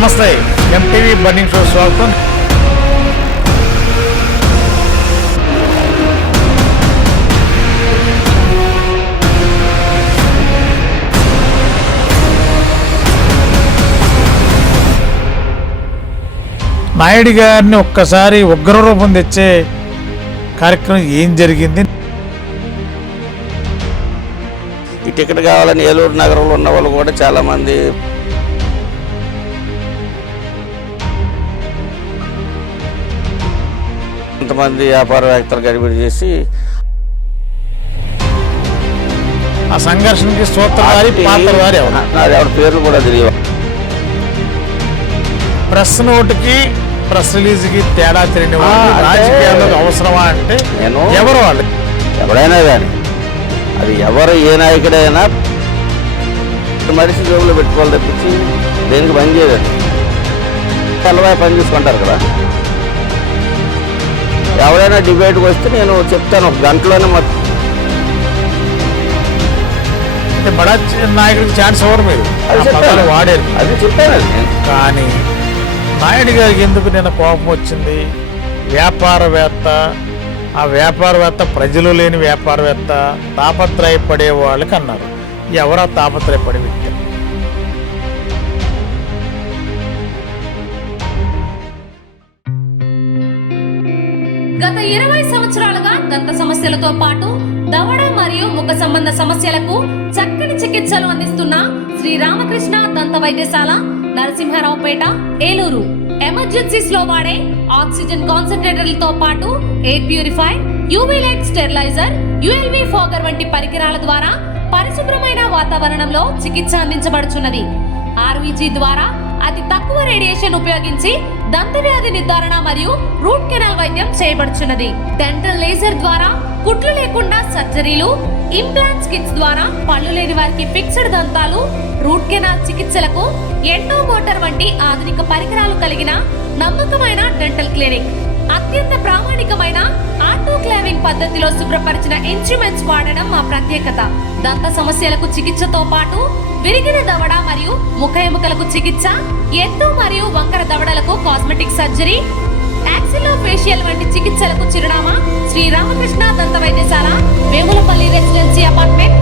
నమస్తే, MTV burning show స్వాగతం. నాయుడు గారిని ఒక్కసారి ఉగ్రరూపం తెచ్చే కార్యక్రమం ఏం జరిగింది? ఈ టికెట్ కావాలని ఏలూరు నగరంలో ఉన్న వాళ్ళు కూడా చాలామంది కొంతమంది వ్యాపారవేత్తలు గడిబిడి చేసి ఆ సంఘర్షణకి సూత్రధారి పాత్రధారి ఎవరి పేర్లు కూడా తెలియదు. ప్రెస్ నోటుకి ప్రెస్ రిలీజ్కి తేడా తెలియని రాజకీయాలకు అవసరమా అంటే నేను ఎవరు వాళ్ళు ఎవరైనా కానీ అది ఎవరు ఏ నాయకుడైనా మనిషి జోబులో పెట్టుకోవాలి తప్పించి దేనికి పని చేయదండి. తెల్లవాయి పని చూసుకుంటారు కదా. ఎవరైనా డిబేట్కి వస్తే నేను చెప్తాను, ఒక గంటలోనే మొత్తం అంటే బడా నాయకుడికి ఛాన్స్ ఎవరు మీరు వాడారు, అది చెప్పాను. కానీ నాయుడు గారికి ఎందుకు నేను కోపం వచ్చింది? వ్యాపారవేత్త, ఆ వ్యాపారవేత్త ప్రజలు లేని వ్యాపారవేత్త, తాపత్రయపడే వాళ్ళకి అన్నారు. ఎవరా తాపత్రయపడే వ్యక్తి? గత 20 సంవత్సరాలుగా దంత సమస్యలతో పాటు దవడ మరియు ముఖ సంబంధ సమస్యలకు చక్కని చికిత్సలు అందిస్తున్న శ్రీ రామకృష్ణ దంత వైద్యశాల, నరసింహారావుపేట, ఏలూరు. ఎమర్జెన్సీస్ లో వాడే ఆక్సిజన్ కాన్సంట్రేటర్లతో పాటు air purify, UV light steriliser, ULV fogger వంటి పరికరాల ద్వారా పరిశుభ్రమైన వాతావరణంలో చికిత్స అందించబడుచున్నది. ఆర్వీజీ ద్వారా అతి తక్కువ రేడియేషన్ ఉపయోగించి దంత వ్యాధి నిర్ధారణ మరియు రూట్ కెనాల్ వైద్యం చేయబడుచున్నది. డెంటల్ లేజర్ ద్వారా కుట్లు లేకుండా సర్జరీలు, ఇంప్లాంట్స్ కిట్స్ ద్వారా పళ్ళు లేని వారికి ఫిక్స్డ్ దంతాలు, రూట్ కెనాల్ చికిత్సలకు ఎండో మోటార్ వంటి ఆధునిక పరికరాలు కలిగిన నమ్మకమైన డెంటల్ క్లినిక్. అత్యంత ప్రామాణికమైన ఆటోక్లావింగ్ పద్ధతిలో శుభ్రపరిచిన ఇన్స్ట్రుమెంట్స్ వాడడం మా ప్రత్యేకత. దంత సమస్యలకు చికిత్సతో పాటు విరిగిన దవడ మరియు ముఖ ఎముకలకు చికిత్స, ఎత్తు మరియు వంకర దవడలకు కాస్మెటిక్ సర్జరీ, యాక్సిలోఫేషియల్ వంటి చికిత్సలకు చిరునామా శ్రీ రామకృష్ణ దంత వైద్యశాల, వేములపల్లి రెసిడెన్సీ అపార్ట్మెంట్,